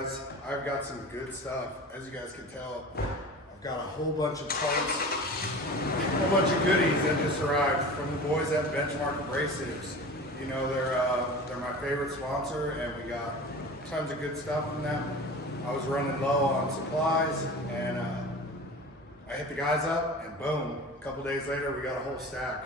guys, I've got some good stuff. As you guys can tell, I've got a whole bunch of parts, a whole bunch of goodies that just arrived from the boys at Benchmark Abrasives. You know, they're my favorite sponsor, and we got tons of good stuff from them. I was running low on supplies, and I hit the guys up, and boom, a couple days later, we got a whole stack.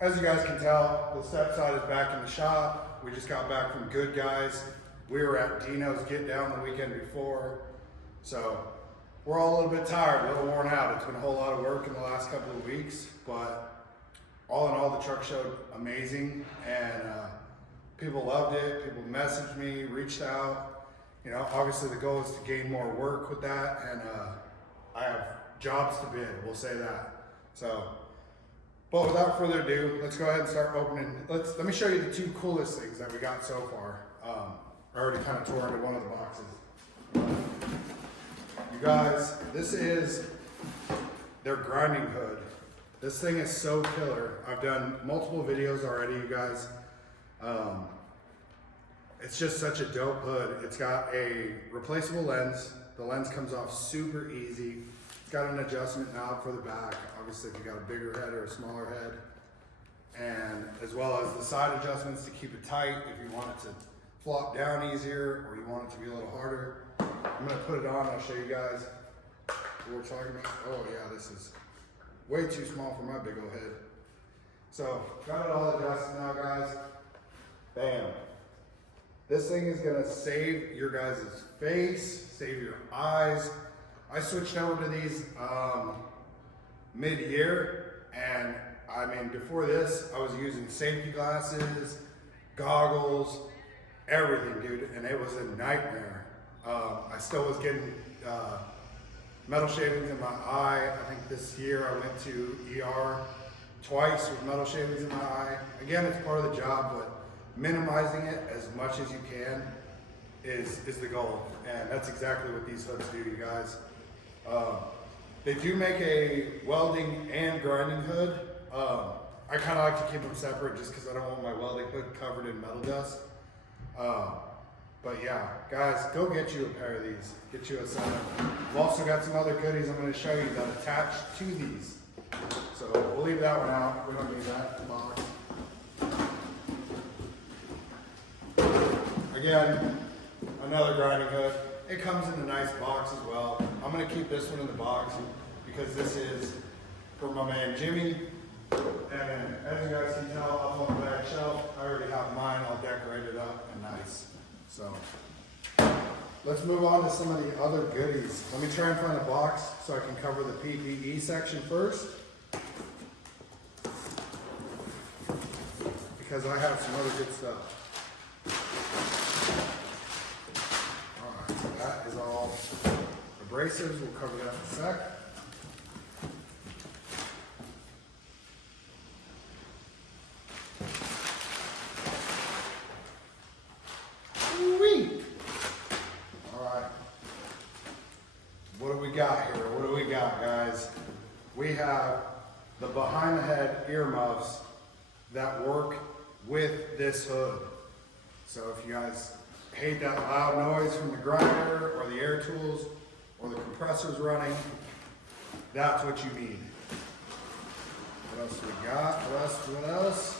As you guys can tell, the step side is back in the shop. We just got back from Good Guys. We were at Dino's Get Down the weekend before. So we're all a little bit tired, a little worn out. It's been a whole lot of work in the last couple of weeks, but all in all, the truck showed amazing, and people loved it. People messaged me, reached out. You know, obviously the goal is to gain more work with that, and I have jobs to bid, we'll say that. So, but without further ado, let's go ahead and start opening. Let me show you the two coolest things that we got so far. I already kind of tore into one of the boxes. You guys, this is their grinding hood. This thing is so killer. I've done multiple videos already, you guys. It's just such a dope hood. It's got a replaceable lens. The lens comes off super easy. It's got an adjustment knob for the back. Obviously, if you got a bigger head or a smaller head. And as well as the side adjustments to keep it tight if you want it to flop down easier or you want it to be a little harder. I'm gonna put it on, I'll show you guys what we're talking about. Oh yeah, this is way too small for my big old head. So, got it all adjusted now, guys. Bam. This thing is gonna save your guys' face, save your eyes. I switched over to these mid-year, and I mean, before this, I was using safety glasses, goggles, everything, dude, and it was a nightmare. I still was getting metal shavings in my eye. I think this year I went to ER twice with metal shavings in my eye. Again, it's part of the job, but minimizing it as much as you can is the goal. And that's exactly what these hoods do, you guys. They do make a welding and grinding hood. I kind of like to keep them separate just because I don't want my welding hood covered in metal dust. But yeah, guys, go get you a pair of these. Get you a set. We've also got some other goodies I'm going to show you that attach to these. So we'll leave that one out. We don't need that box. Again, another grinding hood. It comes in a nice box as well. I'm going to keep this one in the box because this is for my man Jimmy. And as you guys can tell, up on the back shelf, I already have mine all decorated up and nice. So let's move on to some of the other goodies. Let me try and find a box so I can cover the PPE section first, because I have some other good stuff. Alright, so that is all abrasives. We'll cover that in a sec. What do we got, guys? We have the behind the head earmuffs that work with this hood. So if you guys hate that loud noise from the grinder or the air tools or the compressors running, that's what you need. What else we got? What else?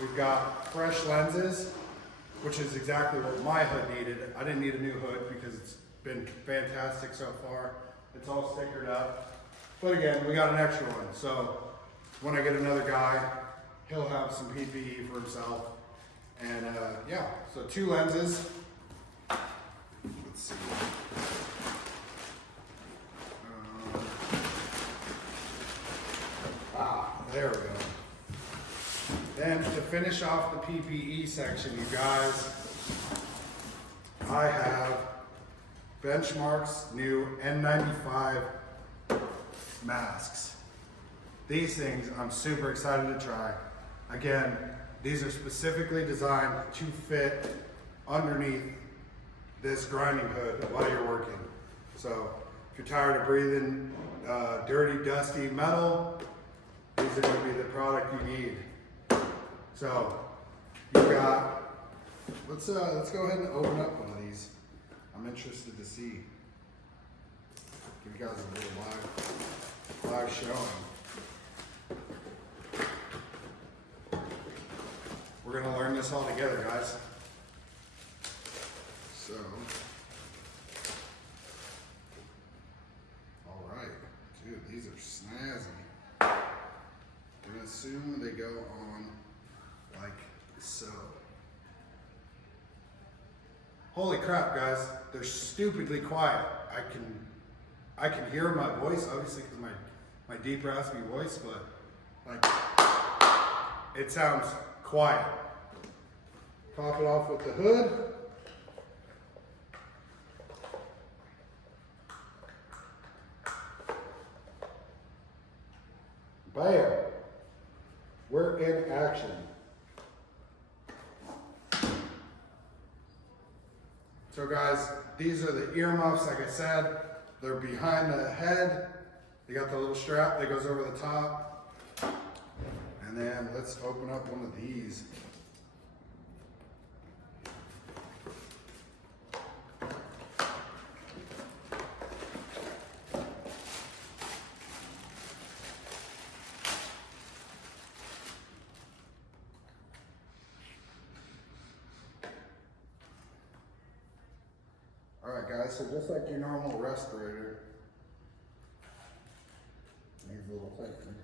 We've got fresh lenses, which is exactly what my hood needed. I didn't need a new hood because it's been fantastic so far. It's all stickered up. But again, we got an extra one. So when I get another guy, he'll have some PPE for himself. And yeah, so two lenses. Let's see. There we go. Then to finish off the PPE section, you guys, I have Benchmark's new N95 masks. These things I'm super excited to try. Again, these are specifically designed to fit underneath this grinding hood while you're working. So if you're tired of breathing dirty, dusty metal, these are going to be the product you need. So you've got let's go ahead and open up one of these. I'm interested to see. Give you guys a little live showing. We're gonna learn this all together, guys. So, all right, dude, these are snazzy. I'm gonna assume they go on like so. Holy crap, guys, they're stupidly quiet. I can hear my voice, obviously, because my deep raspy voice, but like it sounds quiet. Pop it off with the hood. Bam! We're in action. So guys, these are the earmuffs, like I said. They're behind the head. They got the little strap that goes over the top. And then let's open up one of these. Alright guys, so just like your normal respirator, needs a little tightening.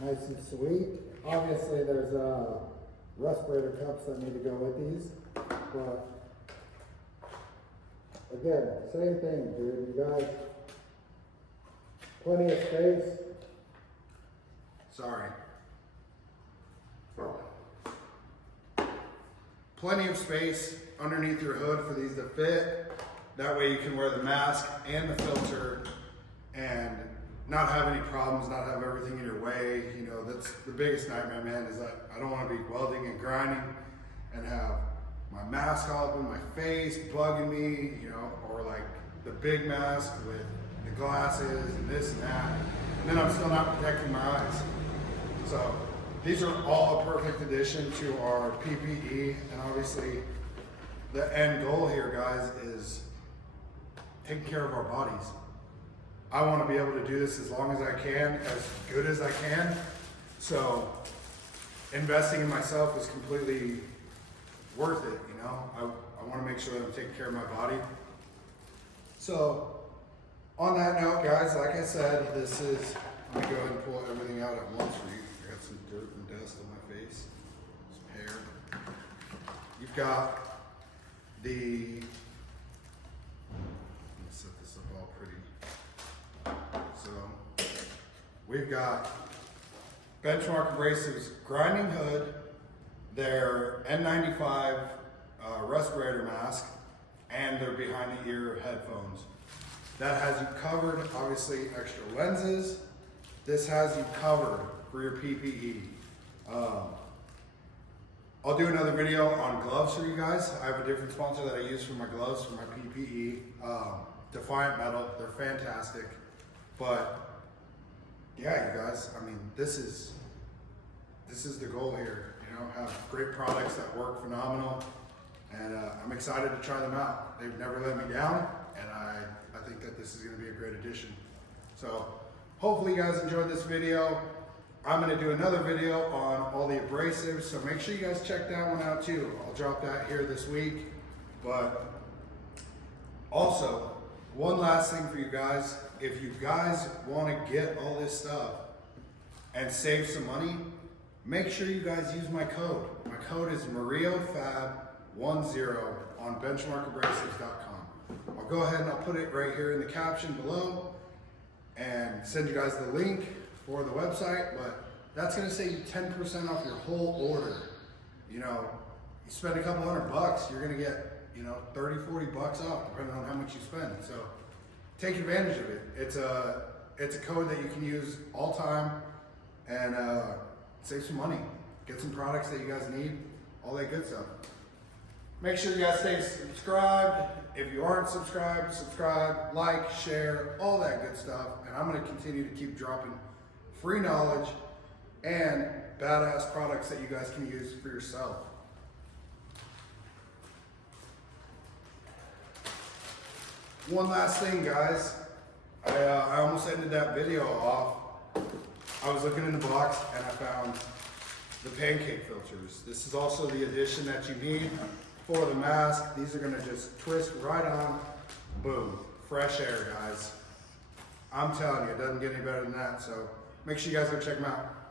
Nice and sweet. Obviously there's respirator cups that need to go with these, but again, same thing, dude. You guys, plenty of space. Sorry. Plenty of space underneath your hood for these to fit. That way you can wear the mask and the filter and not have any problems, not have everything in your way. You know, that's the biggest nightmare, man, is that I don't want to be welding and grinding and have my mask all up in my face, bugging me, you know, or like the big mask with the glasses and this and that. And then I'm still not protecting my eyes. So these are all a perfect addition to our PPE, and obviously the end goal here, guys, is taking care of our bodies. I want to be able to do this as long as I can, as good as I can. So investing in myself is completely worth it, you know? I want to make sure that I'm taking care of my body. So on that note, guys, like I said, this is, let me go ahead and pull everything out at once for you. I got some dirt and dust on my face, some hair. You've got the, let me set this up all pretty. So we've got Benchmark Abrasives grinding hood, their N95 respirator mask, and their behind the ear headphones. That has you covered, obviously extra lenses. This has you covered for your PPE. I'll do another video on gloves for you guys. I have a different sponsor that I use for my gloves, for my PPE. Defiant Metal, they're fantastic. But yeah, you guys, I mean, this is the goal here. You know, have great products that work phenomenal, and I'm excited to try them out. They've never let me down, and I think that this is going to be a great addition. So hopefully you guys enjoyed this video. I'm going to do another video on all the abrasives, so make sure you guys check that one out too. I'll drop that here this week. But also, one last thing for you guys. If you guys want to get all this stuff and save some money, make sure you guys use my code. My code is MurilloFab10 on benchmarkabrasives.com. I'll go ahead and I'll put it right here in the caption below and send you guys the link for the website, but that's going to save you 10% off your whole order. You know, you spend a couple $100, you're going to get, you know, 30, 40 bucks off depending on how much you spend. So take advantage of it. It's a code that you can use all time and save some money. Get some products that you guys need, all that good stuff. Make sure you guys stay subscribed. If you aren't subscribed, subscribe, like, share, all that good stuff. And I'm going to continue to keep dropping free knowledge and badass products that you guys can use for yourself. One last thing, guys. I almost ended that video off. I was looking in the box and I found the pancake filters. This is also the addition that you need for the mask. These are gonna just twist right on, boom, fresh air, guys. I'm telling you, it doesn't get any better than that. So make sure you guys go check them out.